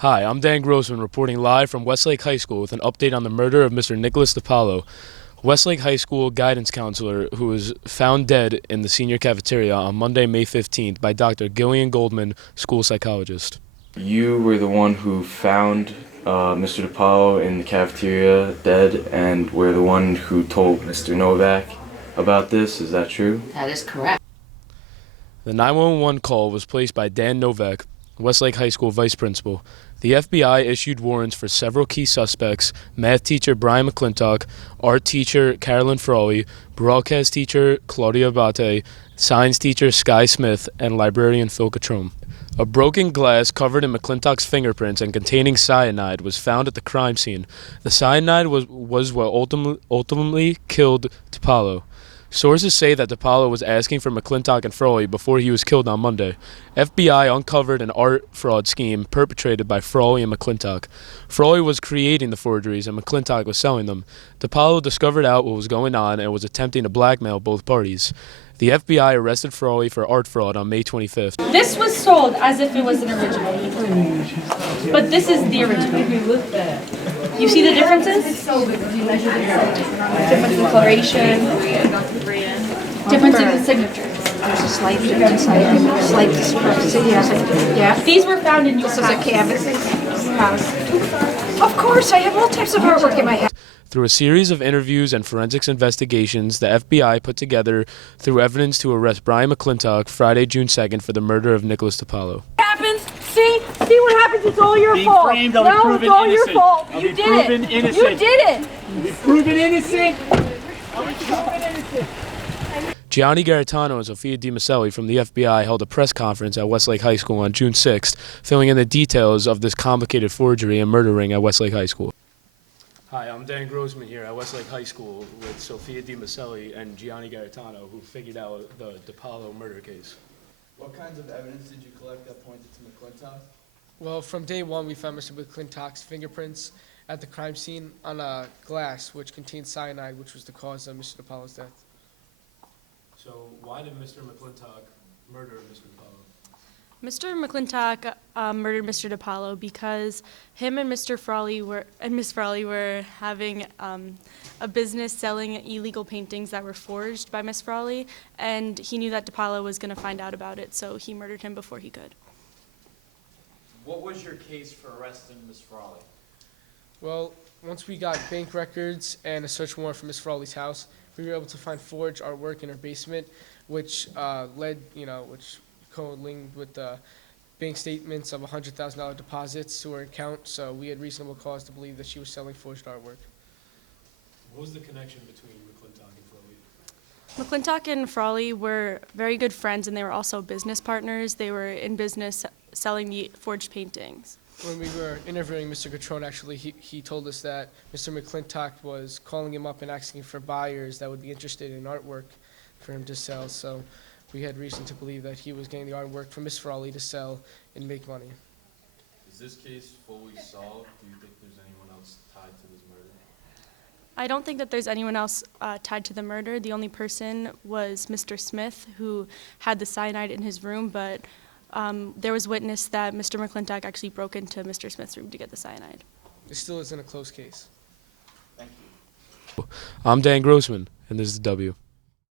Hi, I'm Dan Grossman reporting live from Westlake High School with an update on the murder of Mr. Nicholas DiPaolo, Westlake High School guidance counselor who was found dead in the senior cafeteria on Monday, May 15th by Dr. Gillian Goldman, school psychologist. You were the one who found Mr. DiPaolo in the cafeteria dead, and were the one who told Mr. Novak about this. Is that true? That is correct. The 911 call was placed by Dan Novak, Westlake High School vice principal. The FBI issued warrants for several key suspects: math teacher Brian McClintock, art teacher Carolyn Frawley, broadcast teacher Claudia Abate, science teacher Sky Smith, and librarian Phil Catrone. A broken glass covered in McClintock's fingerprints and containing cyanide was found at the crime scene. The cyanide was what ultimately killed DiPaolo. Sources say that DiPaolo was asking for McClintock and Frawley before he was killed on Monday. FBI uncovered an art fraud scheme perpetrated by Frawley and McClintock. Frawley was creating the forgeries and McClintock was selling them. DiPaolo discovered out what was going on and was attempting to blackmail both parties. The FBI arrested Frawley for art fraud on May 25th. This was sold as if it was an original, but this is the original. You see the differences? Difference in coloration, difference in the signatures. There's a slight discrepancy. Yeah. These were found in your This is a house. canvas. Of course, I have all types of artwork in my house. Through a series of interviews and forensics investigations, the FBI put together through evidence to arrest Brian McClintock Friday, June 2nd for the murder of Nicholas DiPaolo. Happens. See what happens. It's all your Being fault. framed, I'll be No, proven it's all your innocent. fault. I'll You be did proven it. innocent. You did it. Proven innocent. I'll be proven innocent. Gianni Garitano and Sofia DiMaselli from the FBI held a press conference at Westlake High School on June 6th, filling in the details of this complicated forgery and murder ring at Westlake High School. Hi, I'm Dan Grossman here at Westlake High School with Sofia DiMaselli and Gianni Garitano, who figured out the DiPaolo murder case. What kinds of evidence did you collect that pointed to McClintock? Well, from day one, we found Mr. McClintock's fingerprints at the crime scene on a glass which contained cyanide, which was the cause of Mr. DiPaolo's death. So why did Mr. McClintock murder Mr. DiPaolo? Mr. McClintock murdered Mr. DiPaolo because him and Miss Frawley were having a business selling illegal paintings that were forged by Miss Frawley, and he knew that DiPaolo was going to find out about it, so he murdered him before he could. What was your case for arresting Miss Frawley? Well, once we got bank records and a search warrant for Miss Frawley's house, we were able to find forged artwork in her basement, which which co-linked with the bank statements of $100,000 deposits to her account. So we had reasonable cause to believe that she was selling forged artwork. What was the connection between McClintock and Frawley? McClintock and Frawley were very good friends, and they were also business partners. They were in business selling the forged paintings. When we were interviewing Mr. Catrone, actually, he told us that Mr. McClintock was calling him up and asking for buyers that would be interested in artwork for him to sell. So we had reason to believe that he was getting the artwork from Miss Frawley to sell and make money. Is this case fully solved? Do you think there's anyone else tied to this murder? I don't think that there's anyone else tied to the murder. The only person was Mr. Smith, who had the cyanide in his room, but there was witness that Mr. McClintock actually broke into Mr. Smith's room to get the cyanide. It still isn't a closed case. Thank you. I'm Dan Grossman, and this is W.